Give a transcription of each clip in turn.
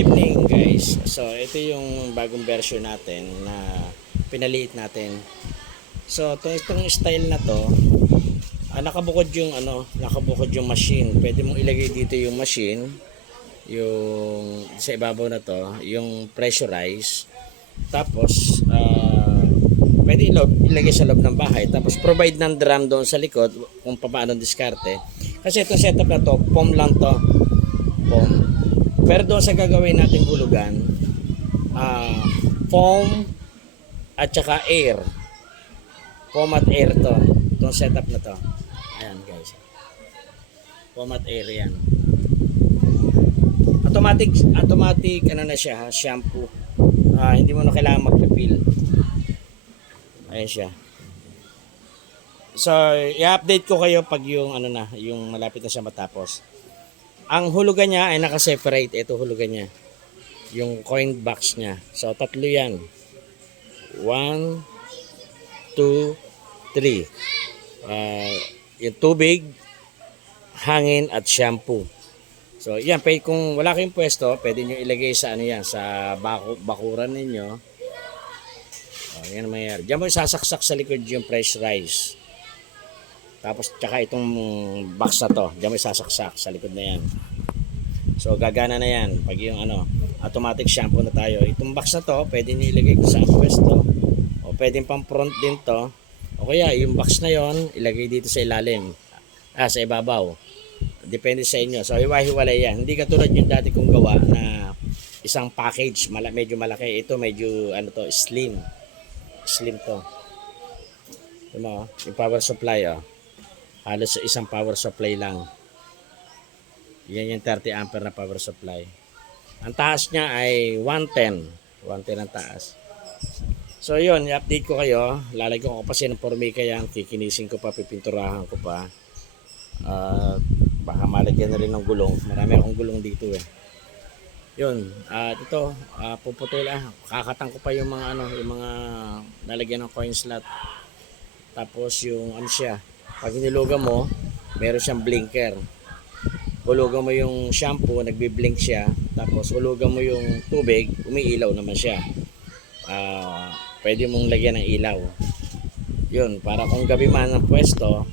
evening guys. So ito yung bagong version natin na pinaliit natin. So itong style na to, nakabukod yung nakabukod yung machine. Pwede mong ilagay dito yung machine, yung sa ibabaw na to, yung pressurize. Tapos pwede ilagay sa loob ng bahay. Tapos provide ng drum doon sa likod kung paano diskarte. Kasi itong setup na to, foam lang to. Foam. Pero doon sa gagawin nating hulugan, foam at saka air. Foam at air to. Itong setup na to. Ayan guys. Foam at air yan. Automatic na siya, shampoo. Hindi mo na kailangan mag-refill. Ayan siya. So, i-update ko kayo pag yung yung malapit na siya matapos. Ang hulugan niya ay naka-separate. Ito hulugan niya. Yung coin box niya. So, tatlo yan. 1, 2, 3. Yung tubig, hangin, at shampoo. So, yan. Kung wala kayong pwesto, pwede nyo ilagay sa sa bakuran ninyo. Yan ang mayroon. Diyan mo sasaksak sa likod yung pressurize. Tapos, tsaka itong box na to. Diyan mo sasaksak sa likod na yan. So, gagana na yan. Pag yung automatic shampoo na tayo. Itong box na to, pwede nyo ilagay ko sa pwesto. O, pwede pang front din to. O kaya, yung box na yon ilagay dito sa ilalim. Sa ibabaw. Depende sa inyo. So, hiwa-hiwalay yan. Hindi katulad yung dati kong gawa na isang package. Medyo malaki. Ito, medyo, slim. Slim to. Yung power supply, halos sa isang power supply lang. Yan yung 30 ampere na power supply. Ang taas niya ay 110. 110 ang taas. So yun, i-update ko kayo. Lalagyan ko pa siya ng formica yan. Kikinisin ko pa, pipinturahan ko pa. Baka malagyan na rin ng gulong. Marami akong gulong dito Yun, ito, puputol kakatang ko pa yung mga yung mga lalagyan ng coin slot. Tapos yung siya, pag hinilugan mo, meron siyang blinker. Hulugan mo yung shampoo, nagbi-blink siya. Tapos hulugan mo yung tubig, umiilaw naman siya. Pwede mong lagyan ng ilaw. Yun, para kung gabi man ang pwesto,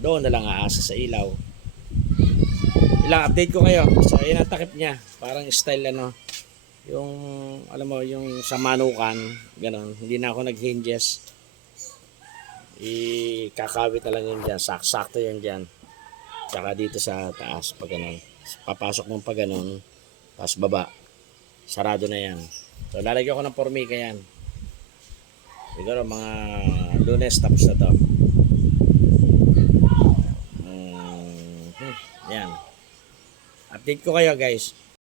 doon na lang aasa sa ilaw. Ilang update ko kayo. So, yun ang takip niya. Parang style yung, alam mo, yung sa manukan, gano'n. Hindi na ako nag-hinges. Ikakawit na lang yun dyan. Sakto yun dyan. Tsaka dito sa taas, pag gano'n. Papasok mong pag gano'n. Tapos baba. Sarado na yan. So, lalagyan ko ng formica yan. Siguro mga Lunes tapos na to. Yan. Update ko kayo guys.